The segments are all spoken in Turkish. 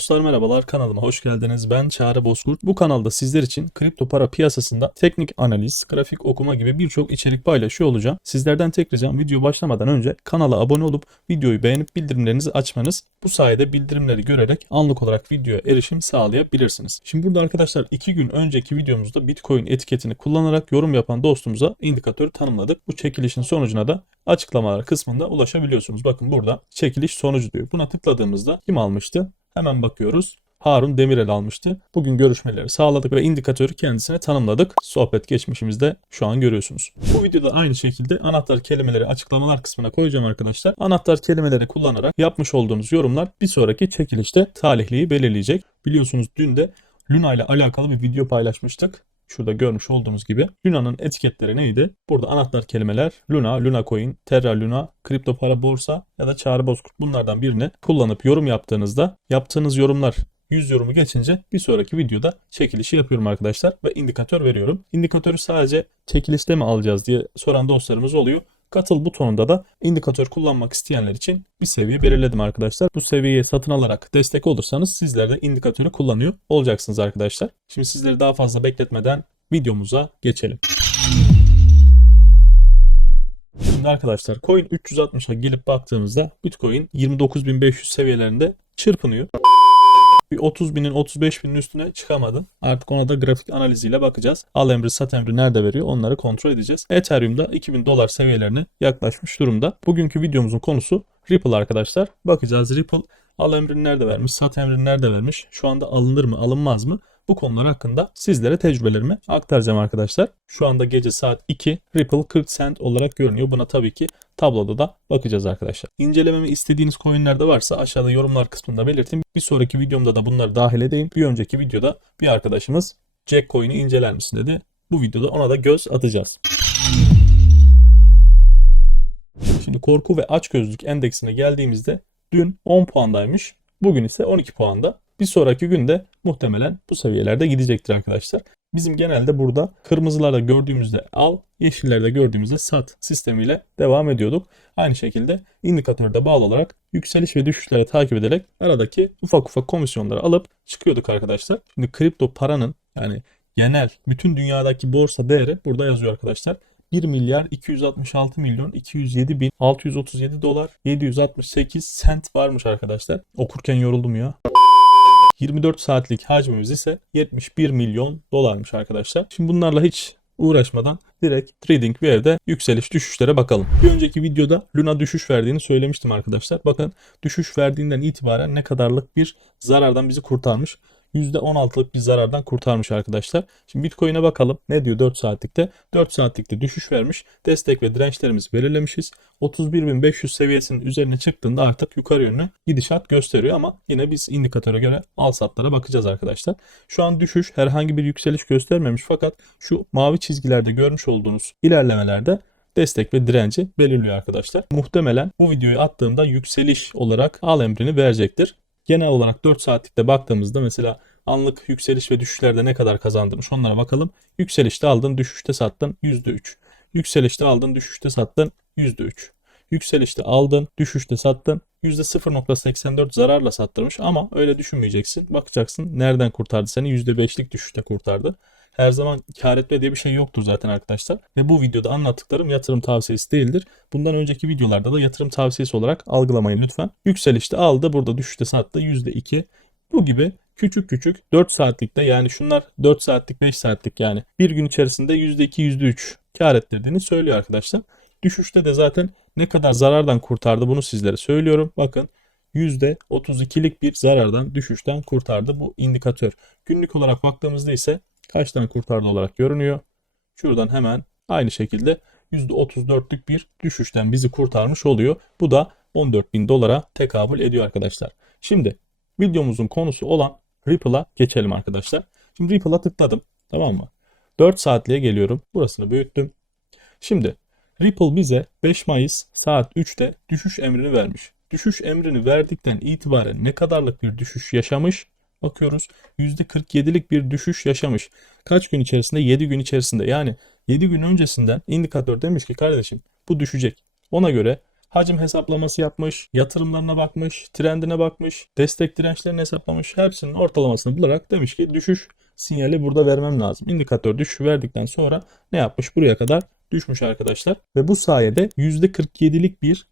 Dostlar merhabalar kanalıma hoş geldiniz. Ben Çağrı Bozkurt. Bu kanalda sizler için kripto para piyasasında teknik analiz, grafik okuma gibi birçok içerik paylaşıyor olacağım. Sizlerden tek ricam video başlamadan önce kanala abone olup videoyu beğenip bildirimlerinizi açmanız. Bu sayede bildirimleri görerek anlık olarak videoya erişim sağlayabilirsiniz. Şimdi burada arkadaşlar 2 gün önceki videomuzda Bitcoin etiketini kullanarak yorum yapan dostumuza indikatörü tanımladık. Bu çekilişin sonucuna da açıklamalar kısmında ulaşabiliyorsunuz. Bakın burada çekiliş sonucu diyor. Buna tıkladığımızda kim almıştı? Hemen bakıyoruz. Harun Demirel almıştı. Bugün görüşmeleri sağladık ve indikatörü kendisine tanımladık. Sohbet geçmişimizde şu an görüyorsunuz. Bu videoda aynı şekilde anahtar kelimeleri açıklamalar kısmına koyacağım arkadaşlar. Anahtar kelimeleri kullanarak yapmış olduğunuz yorumlar bir sonraki çekilişte talihliyi belirleyecek. Biliyorsunuz dün de Luna ile alakalı bir video paylaşmıştık. Şurada görmüş olduğumuz gibi Luna'nın etiketleri neydi? Burada anahtar kelimeler Luna, Luna Coin, Terra Luna, kripto para borsa ya da Çağrı Bozkurt bunlardan birini kullanıp yorum yaptığınızda yaptığınız yorumlar 100 yorumu geçince bir sonraki videoda çekilişi yapıyorum arkadaşlar ve indikatör veriyorum. İndikatörü sadece çekilişte mi alacağız diye soran dostlarımız oluyor. Katıl butonunda da indikatör kullanmak isteyenler için bir seviye belirledim arkadaşlar. Bu seviyeyi satın alarak destek olursanız sizler de indikatörü kullanıyor olacaksınız arkadaşlar. Şimdi sizleri daha fazla bekletmeden videomuza geçelim. Şimdi arkadaşlar coin 360'a gelip baktığımızda Bitcoin 29.500 seviyelerinde çırpınıyor. Bir 30 binin 35 binin üstüne çıkamadı. Artık ona da grafik analiziyle bakacağız. Al emri sat emri nerede veriyor onları kontrol edeceğiz. Ethereum'da 2000 dolar seviyelerine yaklaşmış durumda. Bugünkü videomuzun konusu Ripple arkadaşlar. Bakacağız Ripple al emrini nerede vermiş, sat emrini nerede vermiş, şu anda alınır mı, alınmaz mı? Bu konular hakkında sizlere tecrübelerimi aktaracağım arkadaşlar. Şu anda gece saat 2 Ripple 40 cent olarak görünüyor. Buna tabii ki tabloda da bakacağız arkadaşlar. İncelememi istediğiniz coinler de varsa aşağıda yorumlar kısmında belirtin. Bir sonraki videomda da bunları dahil edeyim. Bir önceki videoda bir arkadaşımız Jack Coin'i inceler misin dedi. Bu videoda ona da göz atacağız. Şimdi korku ve açgözlülük endeksine geldiğimizde dün 10 puandaymış. Bugün ise 12 puanda. Bir sonraki günde muhtemelen bu seviyelerde gidecektir arkadaşlar. Bizim genelde burada kırmızılarda gördüğümüzde al, yeşillerde gördüğümüzde sat sistemiyle devam ediyorduk. Aynı şekilde indikatörde bağlı olarak yükseliş ve düşüşleri takip ederek aradaki ufak ufak komisyonları alıp çıkıyorduk arkadaşlar. Şimdi kripto paranın yani genel bütün dünyadaki borsa değeri burada yazıyor arkadaşlar. 1 milyar 266 milyon 207 bin 637 dolar 768 sent varmış arkadaşlar. Okurken yoruldum ya. 24 saatlik hacmimiz ise 71 milyon dolarmış arkadaşlar. Şimdi bunlarla hiç uğraşmadan direkt trading bir evde yükseliş düşüşlere bakalım. Bir önceki videoda Luna düşüş verdiğini söylemiştim arkadaşlar. Bakın düşüş verdiğinden itibaren ne kadarlık bir zarardan bizi kurtarmış. %16'lık bir zarardan kurtarmış arkadaşlar. Şimdi Bitcoin'e bakalım. Ne diyor 4 saatlikte? 4 saatlikte düşüş vermiş. Destek ve dirençlerimizi belirlemişiz. 31.500 seviyesinin üzerine çıktığında artık yukarı yönlü gidişat gösteriyor ama yine biz indikatöre göre al satlara bakacağız arkadaşlar. Şu an düşüş herhangi bir yükseliş göstermemiş fakat şu mavi çizgilerde görmüş olduğunuz ilerlemelerde destek ve direnci belirliyor arkadaşlar. Muhtemelen bu videoyu attığımda yükseliş olarak al emrini verecektir genel olarak 4 saatlikte baktığımızda mesela anlık yükseliş ve düşüşlerde ne kadar kazandırmış onlara bakalım. Yükselişte aldın, düşüşte sattın %3. Yükselişte aldın, düşüşte sattın %3. Yükselişte aldın, düşüşte sattın %0.84 zararla sattırmış ama öyle düşünmeyeceksin. Bakacaksın nereden kurtardı seni? %5'lik düşüşte kurtardı. Her zaman kar etme diye bir şey yoktur zaten arkadaşlar. Ve bu videoda anlattıklarım yatırım tavsiyesi değildir. Bundan önceki videolarda da yatırım tavsiyesi olarak algılamayın lütfen. Yükselişte aldı, burada düşüşte sattı %2. Bu gibi küçük küçük 4 saatlikte yani şunlar 4 saatlik 5 saatlik yani bir gün içerisinde %2 %3 kar ettirdiğini söylüyor arkadaşlar. Düşüşte de zaten ne kadar zarardan kurtardı bunu sizlere söylüyorum. Bakın %32'lik bir zarardan düşüşten kurtardı bu indikatör. Günlük olarak baktığımızda ise kaçtan kurtardı olarak görünüyor. Şuradan hemen aynı şekilde %34'lük bir düşüşten bizi kurtarmış oluyor. Bu da 14 bin dolara tekabül ediyor arkadaşlar. Şimdi videomuzun konusu olan Ripple'a geçelim arkadaşlar. Şimdi Ripple'a tıkladım. Tamam mı? 4 saatliğe geliyorum. Burasını büyüttüm. Şimdi Ripple bize 5 Mayıs saat 3'te düşüş emrini vermiş. Düşüş emrini verdikten itibaren ne kadarlık bir düşüş yaşamış? Bakıyoruz %47'lik bir düşüş yaşamış. Kaç gün içerisinde? 7 gün içerisinde. Yani 7 gün öncesinden indikatör demiş ki kardeşim bu düşecek. Ona göre Hacim hesaplaması yapmış, yatırımlarına bakmış, trendine bakmış, destek dirençlerini hesaplamış. Hepsinin ortalamasını bularak demiş ki düşüş sinyali burada vermem lazım. İndikatör düşüş verdikten sonra ne yapmış? Buraya kadar düşmüş arkadaşlar. Ve bu sayede %47'lik bir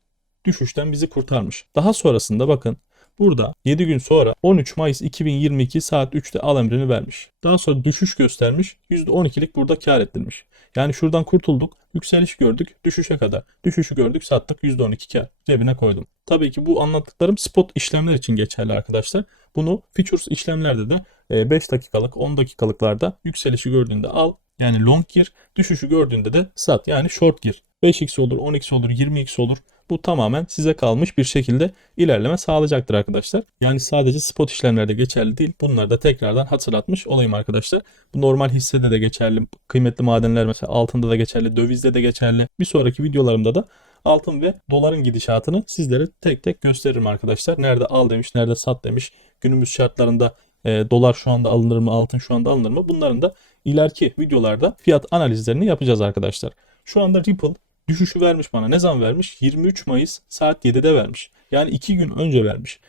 düşüşten bizi kurtarmış. Daha sonrasında bakın burada 7 gün sonra 13 Mayıs 2022 saat 3'te al emrini vermiş. Daha sonra düşüş göstermiş. %12'lik burada kar ettirmiş. Yani şuradan kurtulduk. Yükseliş gördük. Düşüşe kadar. Düşüşü gördük. Sattık. %12 kar. Cebine koydum. Tabii ki bu anlattıklarım spot işlemler için geçerli arkadaşlar. Bunu futures işlemlerde de 5 dakikalık 10 dakikalıklarda yükselişi gördüğünde al. Yani long gir. Düşüşü gördüğünde de sat. Yani short gir. 5x olur, 10x olur, 20x olur. Bu tamamen size kalmış bir şekilde ilerleme sağlayacaktır arkadaşlar. Yani sadece spot işlemlerde geçerli değil. Bunları da tekrardan hatırlatmış olayım arkadaşlar. Bu normal hissede de geçerli. Kıymetli madenler mesela altında da geçerli, dövizde de geçerli. Bir sonraki videolarımda da altın ve doların gidişatını sizlere tek tek gösteririm arkadaşlar. Nerede al demiş, nerede sat demiş. Günümüz şartlarında e, dolar şu anda alınır mı, altın şu anda alınır mı? Bunların da ileriki videolarda fiyat analizlerini yapacağız arkadaşlar. Şu anda Ripple düşüşü vermiş bana. Ne zaman vermiş? 23 Mayıs saat 7'de vermiş. Yani 2 gün önce vermiş.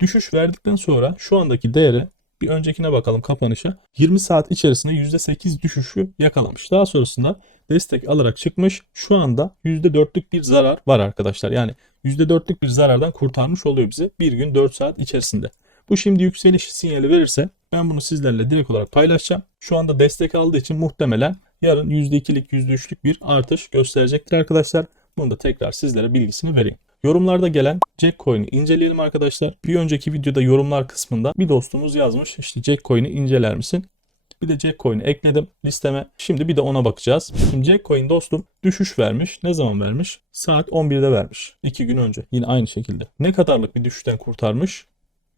Düşüş verdikten sonra şu andaki değeri bir öncekine bakalım kapanışa. 20 saat içerisinde %8 düşüşü yakalamış. Daha sonrasında destek alarak çıkmış. Şu anda %4'lük bir zarar var arkadaşlar. Yani %4'lük bir zarardan kurtarmış oluyor bizi bir gün 4 saat içerisinde. Bu şimdi yükseliş sinyali verirse ben bunu sizlerle direkt olarak paylaşacağım. Şu anda destek aldığı için muhtemelen yarın %2'lik %3'lük bir artış gösterecektir arkadaşlar. Bunu da tekrar sizlere bilgisini vereyim. Yorumlarda gelen Jack Coin'i inceleyelim arkadaşlar. Bir önceki videoda yorumlar kısmında bir dostumuz yazmış. İşte Jack Coin'i inceler misin? Bir de Jack Coin'i ekledim listeme. Şimdi bir de ona bakacağız. Şimdi Jack Coin dostum düşüş vermiş. Ne zaman vermiş? Saat 11'de vermiş. 2 gün önce. Yine aynı şekilde. Ne kadarlık bir düşüşten kurtarmış?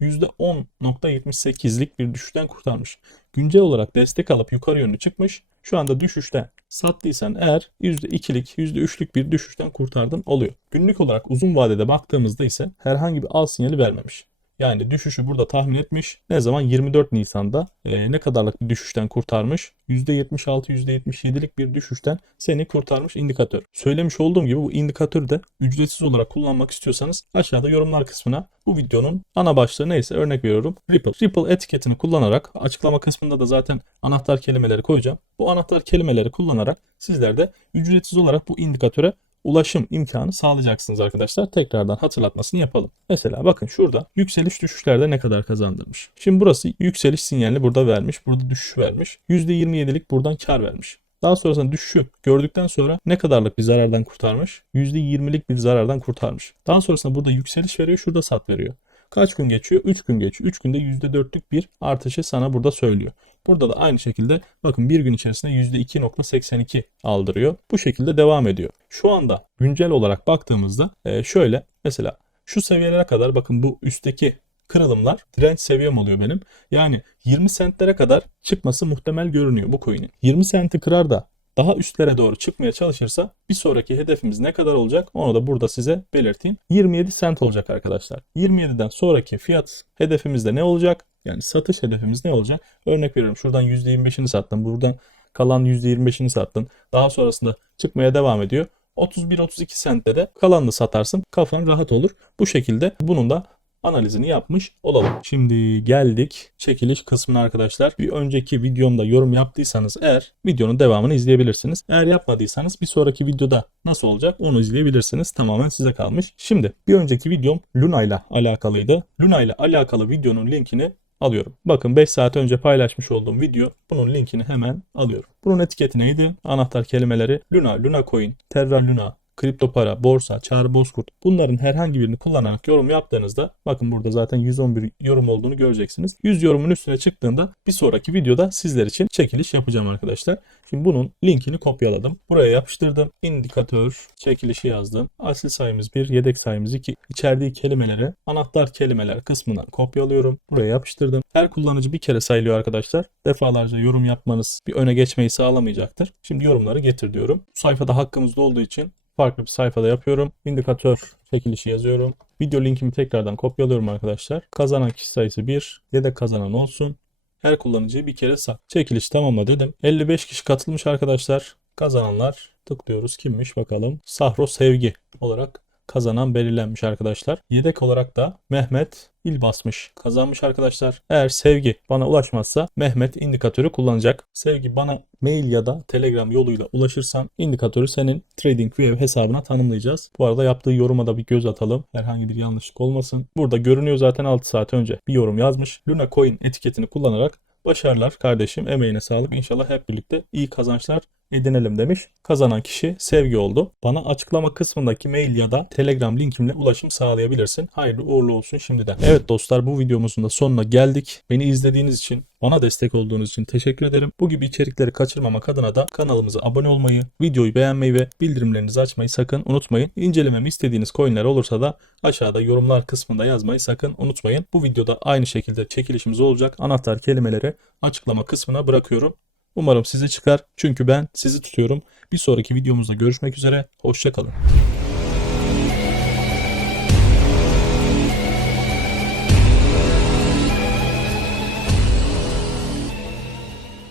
%10.78'lik bir düşüşten kurtarmış. Güncel olarak destek alıp yukarı yönlü çıkmış. Şu anda düşüşten sattıysan eğer %2'lik, %3'lük bir düşüşten kurtardın oluyor. Günlük olarak uzun vadede baktığımızda ise herhangi bir al sinyali vermemiş. Yani düşüşü burada tahmin etmiş. Ne zaman? 24 Nisan'da e, ne kadarlık bir düşüşten kurtarmış? %76, %77'lik bir düşüşten seni kurtarmış indikatör. Söylemiş olduğum gibi bu indikatörü de ücretsiz olarak kullanmak istiyorsanız aşağıda yorumlar kısmına bu videonun ana başlığı neyse örnek veriyorum. Ripple. Ripple etiketini kullanarak açıklama kısmında da zaten anahtar kelimeleri koyacağım. Bu anahtar kelimeleri kullanarak sizler de ücretsiz olarak bu indikatöre ulaşım imkanı sağlayacaksınız arkadaşlar. Tekrardan hatırlatmasını yapalım. Mesela bakın şurada yükseliş düşüşlerde ne kadar kazandırmış. Şimdi burası yükseliş sinyalini burada vermiş. Burada düşüş vermiş. %27'lik buradan kar vermiş. Daha sonrasında düşüşü gördükten sonra ne kadarlık bir zarardan kurtarmış? %20'lik bir zarardan kurtarmış. Daha sonrasında burada yükseliş veriyor, şurada sat veriyor. Kaç gün geçiyor? 3 gün geçiyor. 3 günde %4'lük bir artışı sana burada söylüyor. Burada da aynı şekilde bakın bir gün içerisinde %2.82 aldırıyor. Bu şekilde devam ediyor. Şu anda güncel olarak baktığımızda e, şöyle mesela şu seviyelere kadar bakın bu üstteki kırılımlar direnç seviyem oluyor benim. Yani 20 sentlere kadar çıkması muhtemel görünüyor bu coin'in. 20 senti kırar da daha üstlere doğru çıkmaya çalışırsa bir sonraki hedefimiz ne kadar olacak onu da burada size belirteyim. 27 sent olacak arkadaşlar. 27'den sonraki fiyat hedefimizde ne olacak? Yani satış hedefimiz ne olacak? Örnek veriyorum şuradan %25'ini sattın. Buradan kalan %25'ini sattın. Daha sonrasında çıkmaya devam ediyor. 31-32 sentte de kalanını satarsın. Kafan rahat olur. Bu şekilde bunun da analizini yapmış olalım. Şimdi geldik çekiliş kısmına arkadaşlar. Bir önceki videomda yorum yaptıysanız eğer videonun devamını izleyebilirsiniz. Eğer yapmadıysanız bir sonraki videoda nasıl olacak onu izleyebilirsiniz. Tamamen size kalmış. Şimdi bir önceki videom Luna ile alakalıydı. Luna ile alakalı videonun linkini alıyorum. Bakın 5 saat önce paylaşmış olduğum video bunun linkini hemen alıyorum. Bunun etiketi neydi? Anahtar kelimeleri Luna, Luna Coin, Terra Luna, kripto para, borsa, Çağrı Bozkurt bunların herhangi birini kullanarak yorum yaptığınızda bakın burada zaten 111 yorum olduğunu göreceksiniz. 100 yorumun üstüne çıktığında bir sonraki videoda sizler için çekiliş yapacağım arkadaşlar. Şimdi bunun linkini kopyaladım. Buraya yapıştırdım. İndikatör çekilişi yazdım. Asil sayımız 1, yedek sayımız 2. İçerdiği kelimeleri anahtar kelimeler kısmından kopyalıyorum. Buraya yapıştırdım. Her kullanıcı bir kere sayılıyor arkadaşlar. Defalarca yorum yapmanız bir öne geçmeyi sağlamayacaktır. Şimdi yorumları getir diyorum. Bu sayfada hakkımızda olduğu için farklı bir sayfada yapıyorum. İndikatör çekilişi yazıyorum. Video linkimi tekrardan kopyalıyorum arkadaşlar. Kazanan kişi sayısı 1. Yedek kazanan olsun. Her kullanıcıyı bir kere sat. Çekiliş tamamla dedim. 55 kişi katılmış arkadaşlar. Kazananlar tıklıyoruz. Kimmiş bakalım. Sahro Sevgi olarak kazanan belirlenmiş arkadaşlar. Yedek olarak da Mehmet il basmış kazanmış arkadaşlar. Eğer Sevgi bana ulaşmazsa Mehmet indikatörü kullanacak. Sevgi bana mail ya da telegram yoluyla ulaşırsan indikatörü senin TradingView hesabına tanımlayacağız. Bu arada yaptığı yoruma da bir göz atalım. Herhangi bir yanlışlık olmasın. Burada görünüyor zaten 6 saat önce bir yorum yazmış. Luna Coin etiketini kullanarak başarılar kardeşim emeğine sağlık. İnşallah hep birlikte iyi kazançlar edinelim demiş. Kazanan kişi Sevgi oldu. Bana açıklama kısmındaki mail ya da telegram linkimle ulaşım sağlayabilirsin. Hayırlı uğurlu olsun şimdiden. Evet dostlar bu videomuzun da sonuna geldik. Beni izlediğiniz için, bana destek olduğunuz için teşekkür ederim. Bu gibi içerikleri kaçırmamak adına da kanalımıza abone olmayı, videoyu beğenmeyi ve bildirimlerinizi açmayı sakın unutmayın. İncelememi istediğiniz coinler olursa da aşağıda yorumlar kısmında yazmayı sakın unutmayın. Bu videoda aynı şekilde çekilişimiz olacak. Anahtar kelimeleri açıklama kısmına bırakıyorum. Umarım size çıkar. Çünkü ben sizi tutuyorum. Bir sonraki videomuzda görüşmek üzere. Hoşçakalın.